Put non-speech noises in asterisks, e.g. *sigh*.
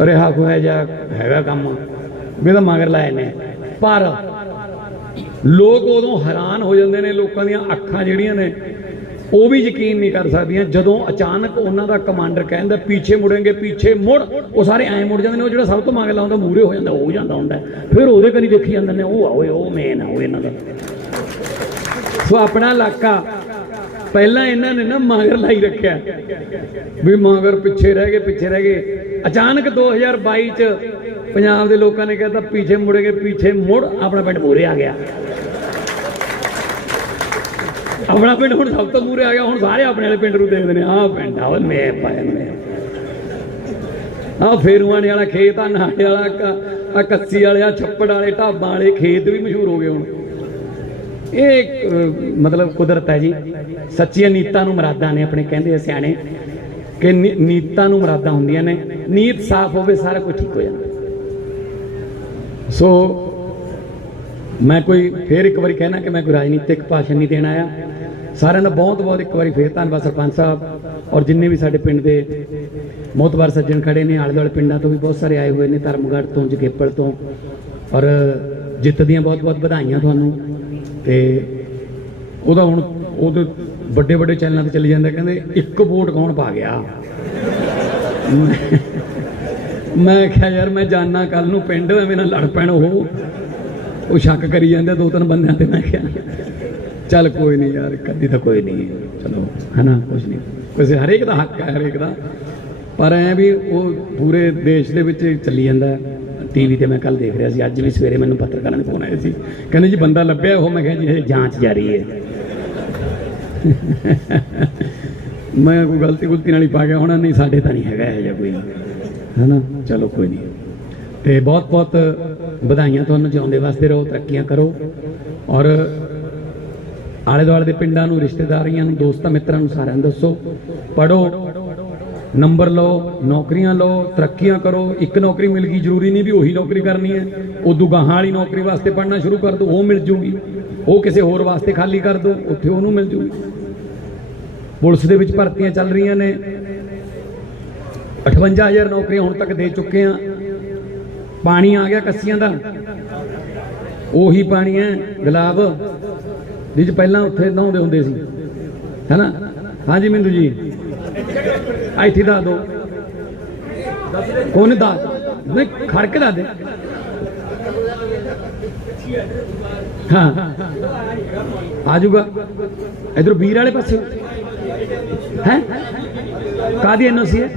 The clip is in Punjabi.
ਰਿਹਾ ਖੋਇਆ ਜਾ ਹੈਗਾ ਕੰਮ। ਵੀ ਤਾਂ ਮਗਰ ਲਾਏ ਨੇ। ਪਰ ਲੋਕ ਉਦੋਂ ਹੈਰਾਨ ਹੋ ਜਾਂਦੇ ਨੇ, ਲੋਕਾਂ ਦੀਆਂ ਅੱਖਾਂ ਜਿਹੜੀਆਂ ਨੇ, ਉਹ ਵੀ ਯਕੀਨ ਨਹੀਂ ਕਰ ਸਕਦੀਆਂ। ਜਦੋਂ ਅਚਾਨਕ ਉਹਨਾਂ ਦਾ ਕਮਾਂਡਰ ਕਹਿੰਦਾ, ਪਿੱਛੇ ਮੁੜेंगे ਪਿੱਛੇ ਮੁੜ। ਉਹ ਸਾਰੇ ਐਂ ਮੁੜ ਜਾਂਦੇ ਨੇ, ਉਹ ਜਿਹੜਾ ਸਭ ਤੋਂ ਮਗਰ ਲਾਉਂਦਾ ਮੂਰੇ ਹੋ ਜਾਂਦਾ, ਉਹ ਜਾਂਦਾ ਹੁੰਦਾ। ਫਿਰ ਉਹਦੇ ਕਰੀ ਦੇਖੀ ਜਾਂਦੇ ਨੇ, ਉਹ ਆ ਉਹ ਮੇਨ ਆ, ਉਹ ਇਹਨਾਂ ਦਾ। ਸੋ ਆਪਣਾ ਇਲਾਕਾ ਪਹਿਲਾਂ ਇਹਨਾਂ ਨੇ ਨਾ ਮਗਰ ਲਾਈ ਰੱਖਿਆ। ਵੀ ਮਗਰ ਪਿੱਛੇ ਰਹਿ ਗਏ, ਪਿੱਛੇ ਰਹਿ ਗਏ। ਅਚਾਨਕ 2022 ਚ ਪੰਜਾਬ ਦੇ ਲੋਕਾਂ ਨੇ ਕਹਿਤਾ ਪਿੱਛੇ ਮੁੜेंगे ਪਿੱਛੇ ਮੁੜ ਆਪਣਾ ਪਿੰਡ ਮੂਰੇ ਆ ਗਿਆ। ਆਪਣਾ ਪਿੰਡ ਹੁਣ ਸਭ ਤੋਂ ਮੂਰੇ ਆ ਗਿਆ, ਹੁਣ ਸਾਰੇ ਆਪਣੇ ਵਾਲੇ ਪਿੰਡ ਨੂੰ ਦੇਖਦੇ ਨੇ, ਆਹ ਪਿੰਡ ਆ ਮੈਂ ਪਾਇਆ ਮੈਂ ਆਹ ਫੇਰੂਆਂ ਵਾਲਾ ਖੇਤ ਆ ਨਾਲੇ ਵਾਲਾ ਆ ਕੱਸੀ ਵਾਲੇ ਆ ਛੱਪੜ ਵਾਲੇ, ਢਾਬਾਂ ਵਾਲੇ, ਖੇਤ ਵੀ ਮਸ਼ਹੂਰ ਹੋ ਗਏ ਹੁਣ। ਇਹ ਮਤਲਬ ਕੁਦਰਤ ਹੈ ਜੀ। ਸੱਚੀਆਂ ਨੀਤਾਂ ਨੂੰ ਮਰਾਦਾਂ ਨੇ ਆਪਣੇ ਕਹਿੰਦੇ ਆ ਸਿਆਣੇ। ਕਿ ਨੀ- ਨੀਤਾਂ ਨੂੰ ਮਰਾਦਾਂ ਹੁੰਦੀਆਂ ਨੇ। ਨੀਤ ਸਾਫ਼ ਹੋਵੇ, ਸਾਰਾ ਕੁਝ ਠੀਕ ਹੋ ਜਾਂਦਾ। ਸੋ ਮੈਂ ਕੋਈ ਫੇਰ ਇੱਕ ਵਾਰੀ ਕਹਿਣਾ ਕਿ ਮੈਂ ਕੋਈ ਰਾਜਨੀਤਿਕ ਭਾਸ਼ਣ ਨਹੀਂ ਦੇਣ ਆਇਆ। ਸਾਰਿਆਂ ਦਾ ਬਹੁਤ ਬਹੁਤ ਇੱਕ ਵਾਰੀ ਫੇਰ ਧੰਨਵਾਦ ਸਰਪੰਚ ਸਾਹਿਬ ਔਰ ਜਿੰਨੇ ਵੀ ਸਾਡੇ ਪਿੰਡ ਦੇ ਮੋਤਬਾਰ ਸੱਜਣ ਖੜੇ ਨੇ, ਆਲੇ ਦੁਆਲੇ ਪਿੰਡਾਂ ਤੋਂ ਵੀ ਬਹੁਤ ਸਾਰੇ ਆਏ ਹੋਏ ਨੇ, ਧਰਮਗੜ੍ਹ ਤੋਂ, ਜਗੇਪਲ ਤੋਂ ਔਰ ਜਿੱਤ ਦੀਆਂ ਬਹੁਤ ਬਹੁਤ ਵਧਾਈਆਂ ਤੁਹਾਨੂੰ। ਤੇ ਉਹਦਾ ਹੁਣ ਉਹ ਉਹਦੇ ਵੱਡੇ ਵੱਡੇ ਚੈਨਲਾਂ ਤੇ ਚੱਲੀ ਜਾਂਦੇ, ਕਹਿੰਦੇ ਇੱਕ ਵੋਟ ਕੌਣ ਪਾ ਗਿਆ? ਮੈਂ ਕਿਹਾ, ਯਾਰ ਮੈਂ ਜਾਣਾ ਕੱਲ ਨੂੰ ਪਿੰਡ, ਐਵੇਂ ਨਾਲ ਲੜ ਪੈਣ ਉਹ। ਉਹ ਸ਼ੱਕ ਕਰੀ ਜਾਂਦੇ ਦੋ ਤਿੰਨ ਬੰਦਿਆਂ ਤੇ, ਮੈਂ ਕਿਹਾ, ਚੱਲ ਕੋਈ ਨਹੀਂ ਯਾਰ ਕਦੀ ਤਾਂ ਕੋਈ ਨਹੀਂ, ਚਲੋ, ਹਨਾ ਕੁਝ ਨਹੀਂ। ਕਿਸੇ ਹਰੇਕ ਦਾ ਹੱਕ ਹੈ, ਹਰੇਕ ਦਾ। ਪਰ ਐ ਵੀ ਉਹ ਪੂਰੇ ਦੇਸ਼ ਦੇ ਵਿੱਚ ਚੱਲੀ ਜਾਂਦਾ। ਟੀਵੀ ਤੇ ਮੈਂ ਕੱਲ ਦੇਖ ਰਿਹਾ ਸੀ, ਅੱਜ ਵੀ ਸਵੇਰੇ ਮੈਨੂੰ ਪੱਤਰਕਾਰਾਂ ਨੇ ਫੋਨ ਆਇਆ ਸੀ। ਕਹਿੰਦੇ ਜੀ, ਬੰਦਾ ਲੱਭਿਆ ਉਹ, ਮੈਂ ਕਿਹਾ ਜੀ, ਇਹ ਜਾਂਚ ਜਾਰੀ ਹੈ। *laughs* ਮੈਂ ਕੋਈ ਗਲਤੀ ਗੁਲਤੀ ਨਾਲ ਹੀ ਪਾ ਗਿਆ ਹੋਣਾ, ਨਹੀਂ, ਸਾਡੇ ਤਾਂ ਨਹੀਂ ਹੈਗਾ ਇਹ ਜਿਹਾ ਕੋਈ। ਹੈਨਾ? ਚਲੋ, ਕੋਈ ਨਹੀਂ। ਤੇ ਬਹੁਤ ਬਹੁਤ ਵਧਾਈਆਂ ਤੁਹਾਨੂੰ, ਜਿਉਂਦੇ ਵਾਸਤੇ ਰਹੋ, ਤਰੱਕੀਆਂ ਕਰੋ। ਔਰ ਆਲੇ ਦੁਆਲੇ ਦੇ ਪਿੰਡਾਂ ਨੂੰ, ਰਿਸ਼ਤੇਦਾਰੀਆਂ ਨੂੰ, ਦੋਸਤਾਂ, ਮਿੱਤਰਾਂ ਨੂੰ ਸਾਰਿਆਂ ਨੂੰ ਦੱਸੋ। ਪੜੋ ਨੰਬਰ ਲਓ, ਨੌਕਰੀਆਂ ਲਓ, ਤਰੱਕੀਆਂ ਕਰੋ, ਇੱਕ ਨੌਕਰੀ ਮਿਲ ਗਈ, ਜ਼ਰੂਰੀ ਨਹੀਂ ਵੀ ਉਹੀ ਨੌਕਰੀ ਕਰਨੀ ਹੈ। ਉਦੋਂ ਗਾਹਾਂ ਵਾਲੀ ਨੌਕਰੀ ਵਾਸਤੇ ਪੜ੍ਹਨਾ ਸ਼ੁਰੂ ਕਰ ਦਿਓ ਉਹ ਮਿਲ ਜੂਗੀ। ਉਹ ਕਿਸੇ ਹੋਰ ਵਾਸਤੇ ਖਾਲੀ ਕਰ ਦਿਓ ਉੱਥੇ ਉਹਨੂੰ ਮਿਲ ਜੂਗੀ। ਪੁਲਿਸ ਦੇ ਵਿੱਚ ਭਰਤੀਆਂ ਚੱਲ ਰਹੀਆਂ ਨੇ। 58000 ਨੌਕਰੀਆਂ ਹੁਣ ਤੱਕ ਦੇ ਚੁੱਕੇ ਆ ਪਾਣੀ ਆ ਗਿਆ ਕੱਸੀਆਂ ਦਾ। ਉਹੀ ਪਾਣੀ ਹੈ, ਗੁਲਾਬ। ਜਿਹ 'ਚ ਪਹਿਲਾਂ ਉੱਥੇ ਨਹਾਉਂਦੇ ਹੁੰਦੇ ਸੀ। ਹੈਨਾ? ਹਾਂਜੀ ਮਿੰਦੂ ਜੀ। ਇੱਥੇ ਦੱਸ ਦੋ। ਕੋਨੇ ਦੱਸ? ਨਹੀਂ ਖੜ ਕੇ ਦੱਸ ਦੇ। ਹਾਂ। ਆ ਜਾਊਗਾ। ਇਧਰ ਵੀਰ ਵਾਲੇ ਪਾਸੇ। ਹੈ? ਕਾਦੀ ਐਨਓਸੀ ਹੈ?